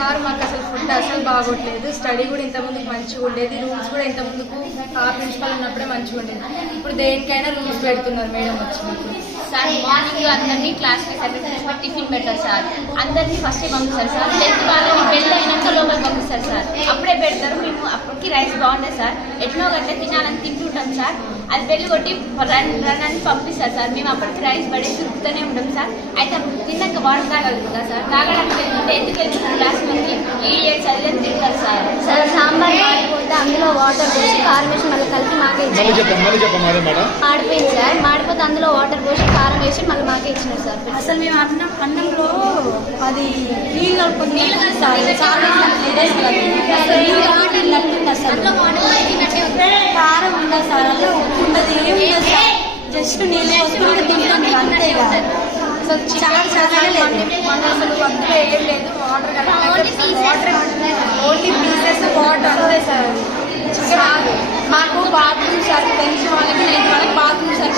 Sir మాకు అసలు food అసలు బాగోట్లేదు, స్టడీ కూడా ఇంతకుముందుకు మంచిగా ఉండేది, రూల్స్ కూడా ఇంతకుముందుకు ఆ ప్రిన్సిపల్ ఉన్నప్పుడే మంచిగా ఉండేది. ఇప్పుడు దేనికైనా రూల్స్ పెడుతున్నారు మేడం వచ్చినప్పుడు. సార్ మార్నింగ్ అందరినీ క్లాస్ టిఫిన్ పెట్టారు సార్, అందరినీ ఫస్ట్ పంపిస్తారు సార్. 10th వాళ్ళని బెల్ అయినాక లోపలికి పంపిస్తారు సార్, అప్పుడే పెడతారు. మేము అప్పటికి రైస్ బాగుంటుంది సార్, ఎట్నో గట్టే తినాలని తింటుంటాం సార్. అది బెల్ కొట్టి రన్ అని పంపిస్తారు సార్. మేము అప్పటికి రైస్ పడేసి తిరుగుతూనే ఉంటాం సార్. అయితే తిన్నాక వాటర్ తాగలుగుతా సార్, తాగడానికి వెళ్తుంటే ఎందుకు వెళ్తున్నారు క్లాస్ మనకి ఈ చదివేది తింటారు సార్. సార్ సాంబార్ మాడిపోతే అందులో వాటర్ పోసి కారం వేసి మళ్ళీ కలిపి మాకే ఇచ్చారు. మాడిపోయింది సార్, మాడిపోతే అందులో వాటర్ పోసి కారం వేసి మళ్ళీ మాకే ఇచ్చినారు సార్. అసలు మేము అన్నంలో అది నీళ్ళు కలుపుకొని కారం ఉండదు సార్, అలా ఉప్పు ఉండదు, ఏం ఉండదు సార్. జస్ట్ నీళ్ళు పోసుకుంటే తింటుంది అంతే కదా. అసలు చికెన్ అసలు అందులో ఏం లేదు, వాటర్ ఓన్లీ పీసెస్ వాటర్ అంతే సార్. చికెన్ మాకు బాత్రూమ్ సార్, తెలిసిన వాళ్ళకి నేను బాత్రూమ్ సార్.